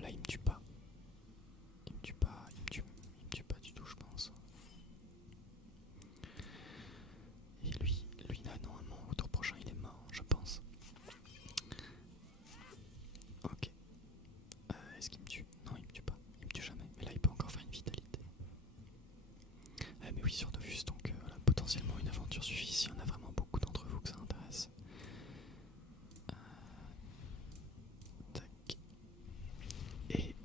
Là il me tue pas, il me tue pas du tout je pense. Et lui là normalement au tour prochain il est mort je pense. Ok, est-ce qu'il me tue? Non il me tue pas, il me tue jamais, mais là il peut encore faire une vitalité. Mais oui sur Dofus, donc voilà, potentiellement une aventure suffit s'il y en a vraiment beaucoup d'entre vous que ça intéresse. Tac. Et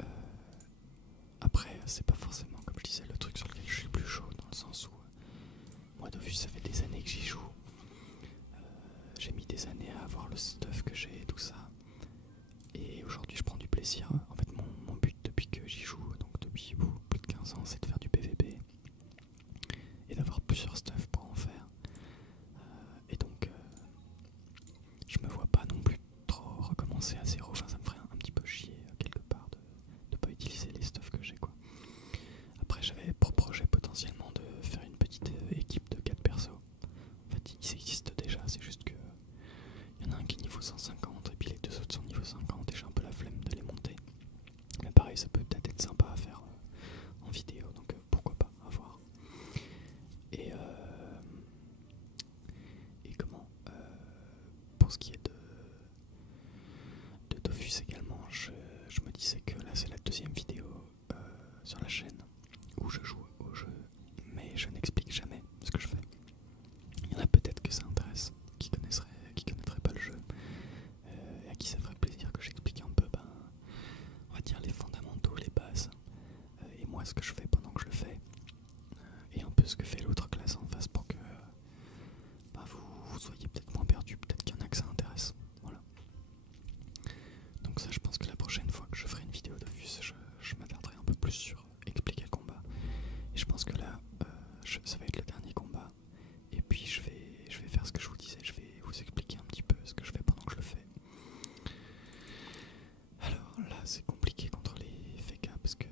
après c'est pas forcément comme je disais le truc sur lequel je suis le plus chaud, dans le sens où moi Dofus ça fait des années que j'y joue. J'ai mis des années à avoir le stuff que j'ai et tout ça. Et aujourd'hui je prends du plaisir. En fait mon but depuis que j'y joue, donc depuis plus de 15 ans, c'est de faire du PVP. Et d'avoir plusieurs stuff pour en faire. Et donc je me vois pas non plus trop recommencer à zéro. Enfin ça me ferait un petit peu chier quelque part de pas utiliser les stuff que j'ai quoi. Après j'avais pour projet potentiellement de faire une petite équipe de 4 persos. En fait ils existent déjà, c'est juste que il y en a un qui est niveau 150 et puis les deux autres sont niveau 50 et j'ai un peu la flemme de les monter. Mais pareil ça peut peut-être être sympa à faire en vidéo, donc pourquoi pas, à voir. Et comment pour ce qui est de Dofus également, je me disais que là c'est la deuxième vidéo sur la chaîne où je joue au jeu, mais je n'explique jamais ce que je fais. Il y en a peut-être que ça intéresse, qui connaîtraient pas le jeu, et à qui ça ferait plaisir que j'explique un peu, on va dire les fondamentaux, les bases, et moi ce que je fais pendant que je le fais, et un peu ce que fait l'autre classe en face pour que vous soyez peut-être moins perdu, peut-être qu'il y en a que ça intéresse. Voilà. Donc ça je pense que la prochaine fois que je ferai une vidéo de Dofus, je m'attarderai un peu plus sur expliquer le combat. Et je pense que là, ça va être le dernier combat. Et puis je vais faire ce que je vous disais, je vais vous expliquer un petit peu ce que je fais pendant que je le fais. Alors là c'est compliqué contre les FK parce que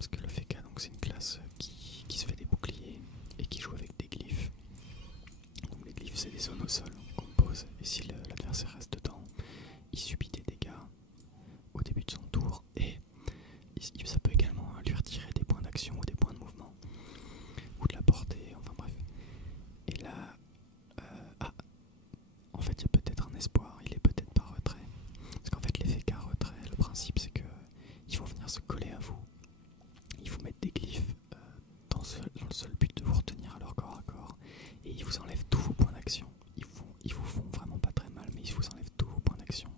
parce que le FK, donc c'est une classe qui se fait des boucliers et qui joue avec des glyphes. Donc les glyphes c'est des zones au sol qu'on pose, et si l'adversaire reste dedans, il subit des dégâts au début de son tour, et ça peut également lui retirer des points d'action ou des points de mouvement, ou de la portée, enfin bref. Et là, en fait il y a peut-être un espoir, il est peut-être pas retrait. Parce qu'en fait les FK retrait, le principe c'est que ils vont venir se coller à vous, ils vous mettent des glyphes dans le seul but de vous retenir à leur corps à corps, et ils vous enlèvent tous vos points d'action. Ils vous font vraiment pas très mal, mais ils vous enlèvent tous vos points d'action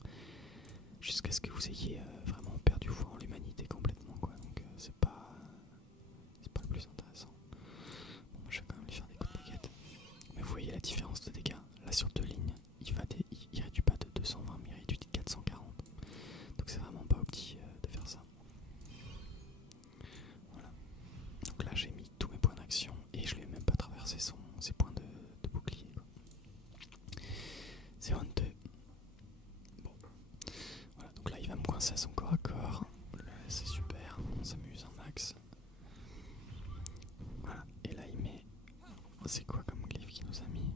jusqu'à ce que vous ayez vraiment perdu foi en l'humanité complètement, quoi. Donc c'est pas le plus intéressant. Bon, moi, je vais quand même lui faire des coups de baguette, mais vous voyez la différence de dégâts. Là sur 2 lignes, il réduit pas de 220, mais il réduit de 440. Donc c'est vraiment pas opti de faire ça. Voilà. Donc là j'ai mis tous mes points d'action et je lui ai même pas traversé ses points de bouclier, quoi. C'est honteux. Bon. Voilà, donc là il va me coincer à son corps à corps. C'est super, on s'amuse un max. Voilà, et là il met... C'est quoi comme glyphe qu'il nous a mis?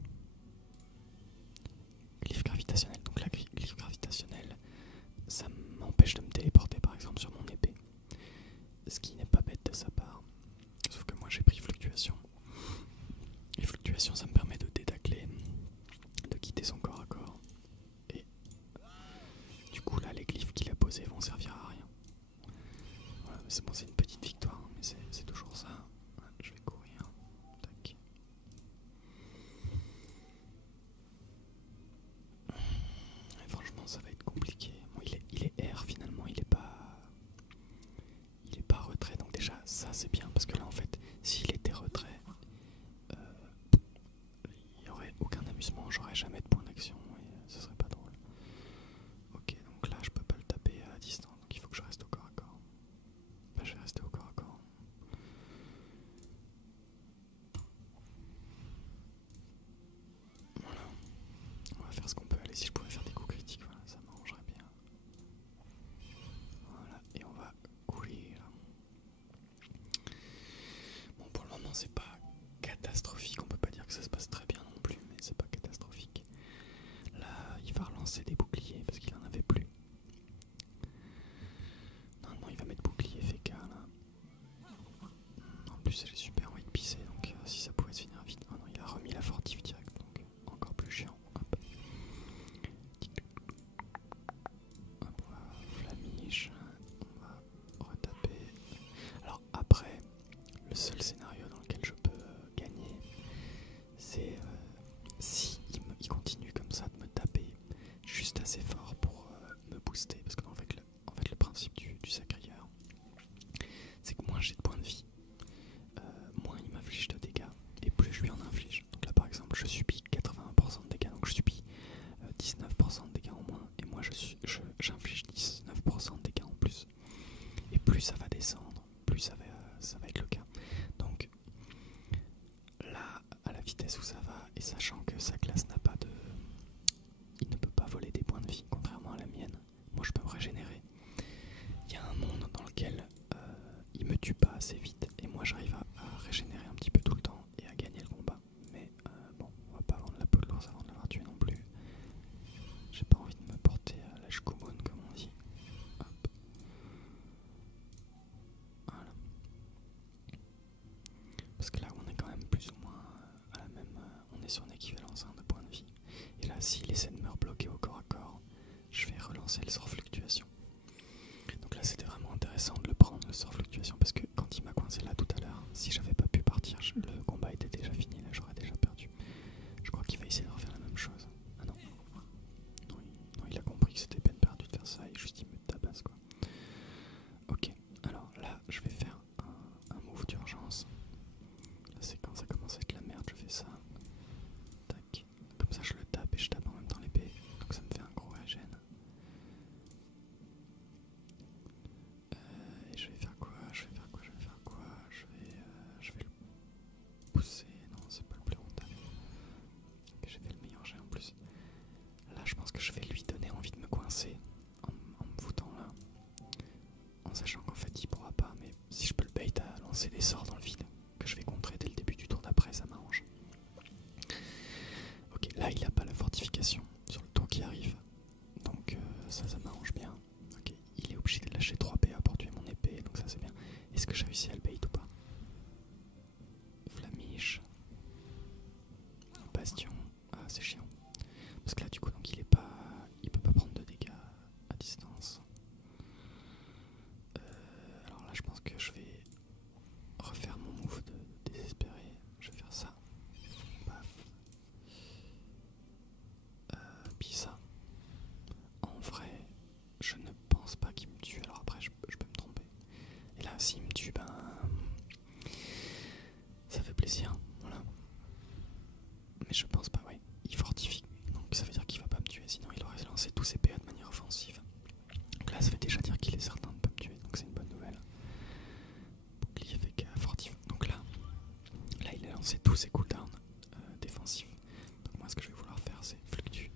Glyphe gravitationnel. Donc la glyphe gravitationnel, ça m'empêche de me téléporter par exemple sur mon épée. Ce qui n'est pas bête de sa part. Sauf que moi j'ai pris fluctuation. Et fluctuation ça me permet de détacler, de quitter son corps à corps. Et du coup là les glyphes qu'il a posés vont servir à rien. Voilà, c'est bon, c'est une petite victoire, mais c'est toujours ça. Je vais courir. Tac. Et franchement ça va être compliqué. Bon, il est R finalement, il est pas retrait, donc déjà ça c'est bien, parce que là en fait s'il était retrait, il n'y aurait aucun amusement, j'aurais jamais de point d'action et ce serait pas drôle. Ok, donc là je peux pas le taper à distance, donc il faut que je reste au corps à corps. Bah, je vais rester au corps à corps. Voilà, on va faire ce qu'on peut. Allez, si je pouvais faire des coups critiques, voilà, ça m'arrangerait bien. Voilà, et on va courir. Bon, pour le moment c'est pas catastrophique, on peut pas dire que ça se passe très bien non plus, mais c'est pas catastrophique. Là il va relancer des boucliers parce qu'il en avait plus. Normalement il va mettre bouclier FK là. En plus elle est super envie de pisser, donc si ça pouvait se finir vite. Oh non, il a remis la fortive direct, donc encore plus chiant. Hop. Hop, on va flamiche, on va retaper. Alors après, le seul scénario dans lequel je peux gagner, c'est si il continue comme ça de me taper juste assez fort pour me booster, parce que en fait le principe du sacrieur, c'est que moins j'ai de points de vie, moins il m'inflige de dégâts et plus je lui en inflige. Donc là par exemple je subis 81% de dégâts, donc je subis 19% de dégâts en moins, et moi j'inflige 19% de dégâts en plus. Et plus ça va descendre, plus ça va être le cas. Donc là, à la vitesse où ça va, et sachant que sa classe n'a pas de... Il ne peut pas voler des points de vie, contrairement à la mienne. Moi je peux me régénérer. Il y a un monde dans lequel il me tue pas assez vite, et moi j'arrive à régénérer un petit peu tout le temps et à gagner le combat. Mais bon, on va pas vendre la peau de l'ours avant de l'avoir tué non plus. J'ai pas envie de me porter à la Shkumon comme on dit. Hop. Voilà. Parce que là on est quand même plus ou moins à la même... on est sur une équivalence de points de vie. Et là s'il essaie de me rebloquer au corps à corps, je vais relancer le sort fluctuation. Donc là c'était vraiment intéressant de le prendre, le sort fluctuation, parce que quand il m'a coincé là tout à l'heure, si j'avais pas pu partir, le combat était déjà fini, là j'aurais déjà perdu. Je crois qu'il va essayer de refaire la même chose. Ah non. Non, il a compris que c'était peine perdue de faire ça, et juste il me tabasse quoi. Ok, alors là je vais faire un move d'urgence. Là c'est quand ça commence à être la merde, je fais ça. Tac. Comme ça je le tape et je tape en même temps l'épée, donc ça me fait un gros régène. Et je vais faire quoi? Je vais le pousser. Non, c'est pas le plus rentable. J'ai fait le meilleur jet en plus. Là, je pense que je vais lui donner envie de me coincer en me foutant là. En sachant qu'en fait, il pourra pas. Mais si je peux le bait là ça veut déjà dire qu'il est certain de ne pas me tuer, donc c'est une bonne nouvelle. Bouclier avec fortif. Donc là il a lancé tous ses cooldowns défensifs. Donc moi ce que je vais vouloir faire c'est fluctue,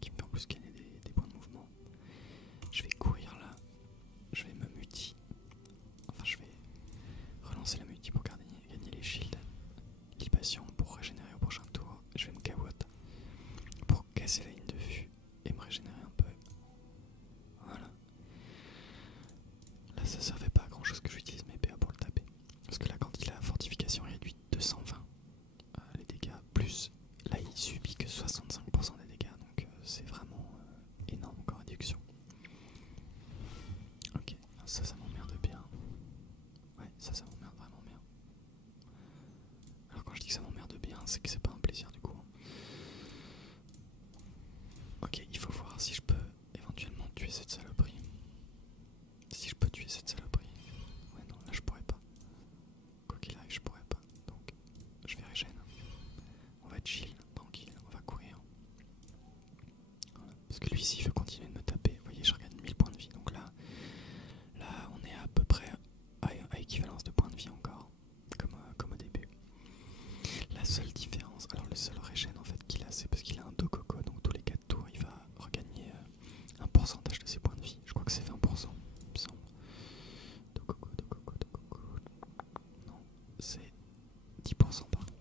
qui me fait en plus gagner des points de mouvement. Je vais courir là, je vais me multi. Enfin je vais relancer la multi pour gagner les shields. Équipation pour régénérer au prochain tour. Je vais me KO pour casser la ligne de vue et me régénérer un peu. Voilà. Là ça servait pas à grand chose que j'utilise mes PA pour le taper. Parce que là quand il a fortification réduite de 120 les dégâts, plus là il subit que 65% des dégâts, donc c'est vraiment énorme comme réduction. Ok, ça m'emmerde bien. Ouais, ça m'emmerde vraiment bien. Alors quand je dis que ça m'emmerde bien, c'est que c'est pas un plaisir du coup. Ok, il faut voir si je peux éventuellement tuer cette saloperie. Si je peux tuer cette saloperie. Ouais non, là je pourrais pas. Quoi qu'il arrive, je pourrais pas. Donc, je vais régénérer. On va être chill, tranquille, on va courir. Voilà. Parce que lui, s'il veut continuer de me taper, vous voyez, je regagne 1000 points de vie. Donc là on est à peu près à équivalence de points de vie encore, comme au début. La seule différence, alors le seul régène en fait qu'il a, c'est parce qu'il a un Dokoko, donc tous les 4 tours il va regagner un pourcentage de ses points de vie. Je crois que c'est 20%, il me semble. Dokoko. Non, c'est 10% pardon.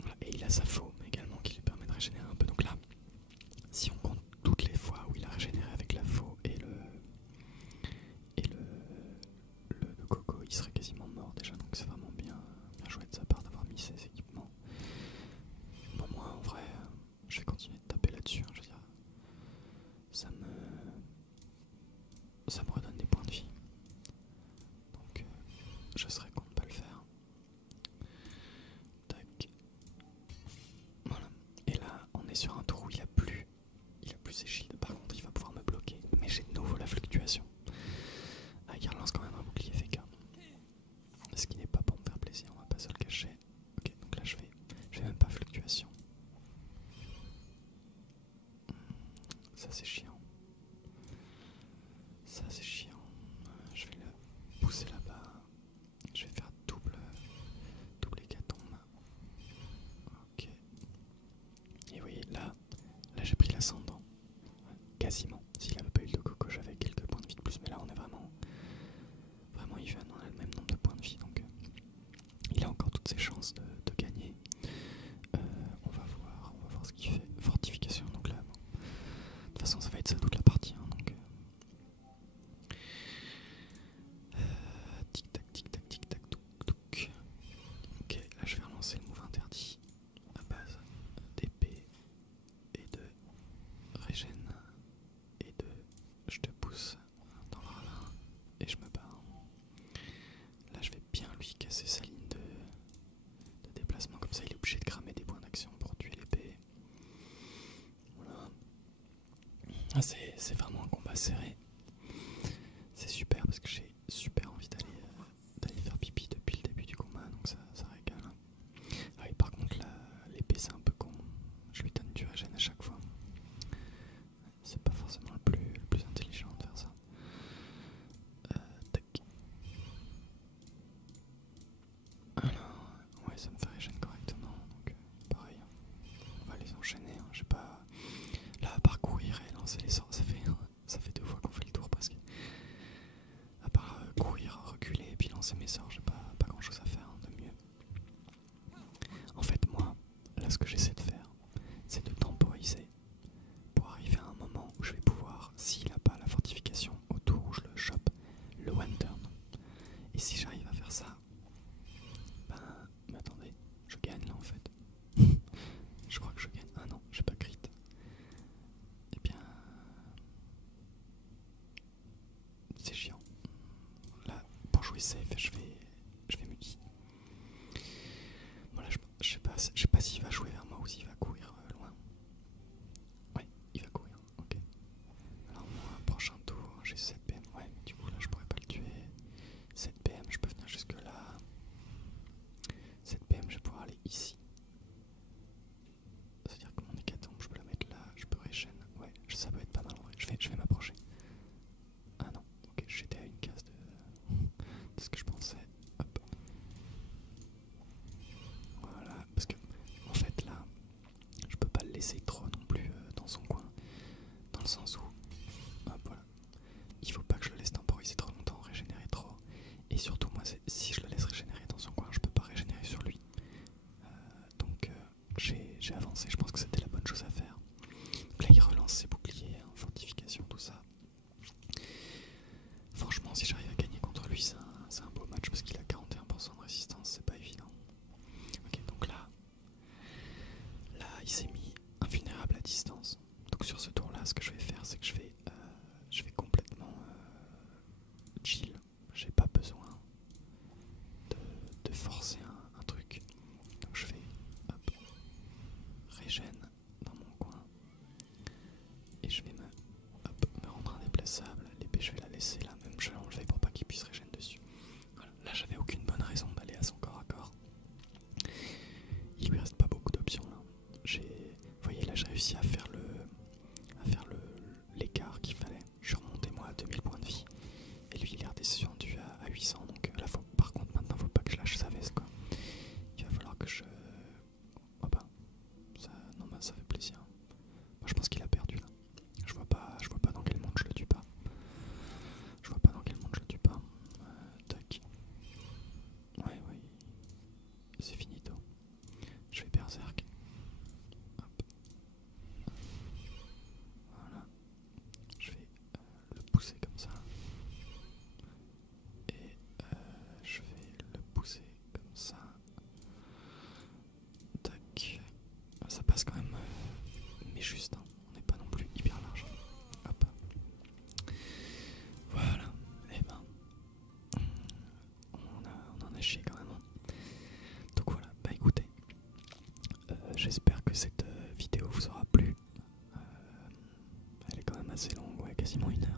Voilà. Et il a sa faume également qui lui permet de régénérer un peu. Donc là, si on compte toutes les fois où il a régénéré avec la faux et le Coco, il serait quasiment mort déjà, donc c'est vraiment bien joué de sa part d'avoir mis ses équipements. Bon, moi en vrai, je vais continuer de taper là-dessus, hein, je veux dire, ça me redonne des points de vie, donc je serais con de pas le faire. Tac. Voilà. Et là, on est sur un tour où il a plus ses shields, par contre il va pouvoir me bloquer, mais j'ai de nouveau la fluctuation. Ah, il relance quand même un bouclier FK. Ce qui n'est pas pour me faire plaisir, on va pas se le cacher. Ok, donc là je vais même pas fluctuation. Ça c'est chiant. Ça c'est chiant. Je vais le pousser là-bas. Je vais faire double hécatombe. Ok. Et oui, là j'ai pris l'ascendant. Quasiment. S'il avait pas eu de coco, j'avais quelques points de vie de plus, mais là on est vraiment even, on a le même nombre de points de vie, donc il a encore toutes ses chances de gagner. On va voir ce qu'il fait. Fortification, donc là, bon. De toute façon ça va être ça toute la partie, hein, donc tic tac, touc. Ok, là je vais relancer le move interdit à base d'épée et de régène et de je te pousse dans le ravin et je me barre. Là je vais bien lui casser sa ligne de déplacement, comme ça il est obligé de cramer des points d'action pour tuer l'épée. Voilà. Ah, c'est vraiment un combat serré. C'est super parce que j'ai super envie d'aller faire pipi depuis le début du combat, donc ça régale. Ah oui, par contre l'épée c'est un peu con. Je lui donne du régène à chaque fois. C'est pas forcément le plus intelligent de faire ça. Tac. Alors, ouais, ça me fait régène correctement, donc pareil. On va les enchaîner, hein. J'ai pas... Là, à part courir et lancer les sorts, ça fait 2 fois qu'on fait le tour presque. À part courir, reculer et puis lancer mes sorts, j'ai pas grand chose à faire, hein, de mieux. En fait, moi, là, ce que j'essaie de faire, c'est de temporiser pour arriver à un moment où je vais pouvoir, s'il n'a pas la fortification au tour où je le chope, le one turn. Et si j'arrive à faire ça, ben, mais attendez, je gagne là en fait. Je crois que je gagne. Ah non, j'ai pas crit. Eh bien, c'est chiant. Là, pour jouer safe, je vais multi. Voilà, je sais pas s'il va jouer vers moi ou s'il va courir loin. Ouais, il va courir, ok. Alors moi, prochain tour, j'ai 7 PM. Ouais, mais du coup là, je pourrais pas le tuer. 7 PM, je peux venir jusque là. 7 PM, je vais pouvoir aller ici. C'est-à-dire que mon hécatombe, je peux la mettre là, je peux régène. Ouais, ça peut être pas mal en vrai. Je vais il faut pas que je le laisse temporiser trop longtemps, régénérer trop. Et surtout, moi, si je le laisse régénérer dans son coin, je peux pas régénérer sur lui. Donc j'ai avancé, je pense que c'était la bonne chose à faire. Donc là, il relance ses boucliers, hein, fortification, tout ça. Franchement, si j'arrive à gagner contre lui, c'est un beau match parce qu'il a 41% de résistance, c'est pas évident. Ok, donc là, il s'est mis invulnérable à distance. Donc sur ce tour-là, ce que je vais faire, c'est que je vais complètement chill. J'ai pas besoin de forcer un truc. Donc je vais hop, régène dans mon coin et je vais me rendre indéplaçable. L'épée, je vais la laisser là, même je vais l'enlever pour pas qu'il puisse régène dessus. Voilà. Là, j'avais aucune bonne raison d'aller à son corps à corps. Il lui reste pas beaucoup d'options là. Vous voyez, là j'ai réussi à faire l'écart qu'il fallait. Je suis remonté moi à 2000 points de vie et lui il est redescendu à 800. Donc là, par contre, maintenant faut pas que je lâche sa veste quoi. Il va falloir que je... Oh bah, ça fait plaisir. Moi, je pense qu'il a perdu là. Je vois pas dans quel monde je le tue pas. Tac. Ouais, c'est finito. Je vais berserk. Hop. Voilà. Je vais le pousser comme ça. Et je vais le pousser comme ça. Tac. Ça passe quand même, mais juste, hein. On n'est pas non plus hyper large. Hop. Voilà. Et ben, on en a chié quand même. Donc voilà, bah écoutez, j'espère que cette vidéo vous aura plu. Elle est quand même assez longue, ouais, quasiment 1 heure.